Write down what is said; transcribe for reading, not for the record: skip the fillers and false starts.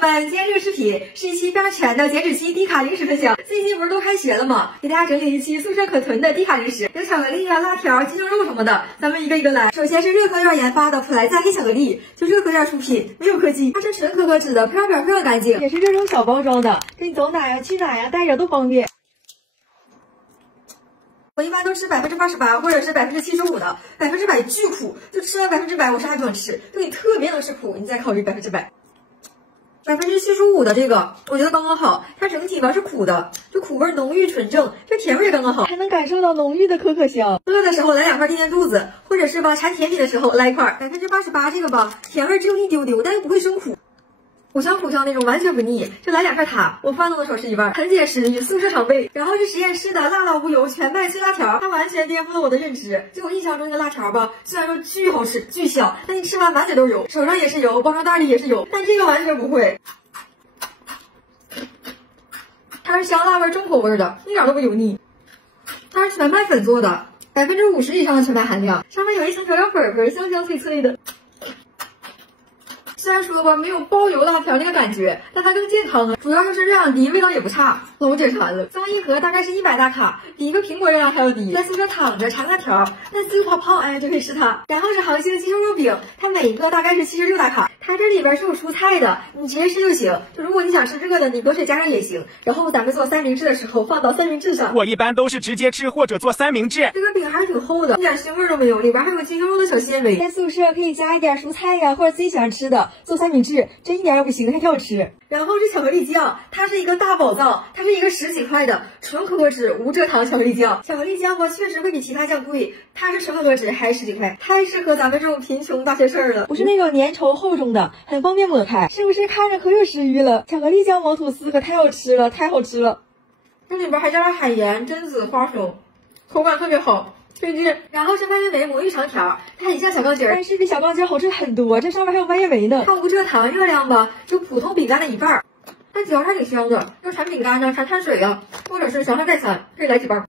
们，今天这个视频是一期非常全的减脂期低卡零食分享。最近不是都开学了吗？给大家整理一期宿舍可囤的低卡零食，有巧克力啊、辣条、鸡胸肉什么的，咱们一个一个来。首先是热可院研发的普莱赞黑巧克力，就热可院出品，没有科技，它是纯可可脂的，配料表非常干净，也是热成小包装的，给你走哪呀、去哪呀、带着都方便。我一般都吃88%或者是75%的，100%巨苦，就吃了100%，我啥也不想吃。就你特别能吃苦，你再考虑100%。75%的这个，我觉得刚刚好，它整体吧是苦的，就苦味浓郁纯正，这甜味也刚刚好，还能感受到浓郁的可可香。饿的时候来2块垫垫肚子，或者是吧馋甜品的时候来一块。88%这个吧，甜味只有一丢丢，但又不会生苦。苦香那种完全不腻，就来2片它，我饭都能少吃一半，很解食，与宿舍常备。然后是实验室的辣到无油全麦脆辣条，它完全颠覆了我的认知。就我印象中的辣条吧，虽然说巨好吃巨香，但你吃完满嘴都是油，手上也是油，包装袋里也是油，但这个完全不会。它是香辣味重口味的，一点都不油腻。它是全麦粉做的，50%以上的全麦含量，上面有一层调料粉，香香脆脆的。虽然说吧，没有包邮辣条那个感觉，但它更健康了，主要就是热量低，味道也不差，老解馋了。装一盒大概是100大卡，比一个苹果热量还要低。在宿舍躺着馋辣条，但自怕胖，就可以吃它。然后是韩星鸡胸肉饼，它每一个大概是76大卡，它这里边是有蔬菜的，你直接吃就行。就如果你想吃热的，你隔水加上也行。然后咱们做三明治的时候放到三明治上。我一般都是直接吃或者做三明治。这个饼还是挺厚的，一点腥味都没有，里边还有鸡胸肉的小纤维。在宿舍可以加一点蔬菜呀，或者自己喜欢吃的，做三明治。真一点也不行，还挺好吃。然后是巧克力酱，它是一个大宝藏，它是一个10几块的纯可可脂无蔗糖巧克力酱。巧克力酱吧，确实会比其他酱贵，它是纯可可脂，还10几块，太适合咱们这种贫穷大学生了。不是那种粘稠厚重的，很方便抹开，是不是看着可有食欲了？巧克力酱抹吐司可太好吃了，太好吃了。这里边还加了海盐、榛子、花生，口感特别好。推荐。然后是蔓越莓魔芋长条，它很像小钢筋儿，但是比小钢筋好吃很多。这上面还有蔓越莓呢，它无蔗糖，热量吧就普通饼干的一半，但嚼着还挺香的。要馋饼干呢，馋碳水啊，或者是想上盖餐，可以来几包。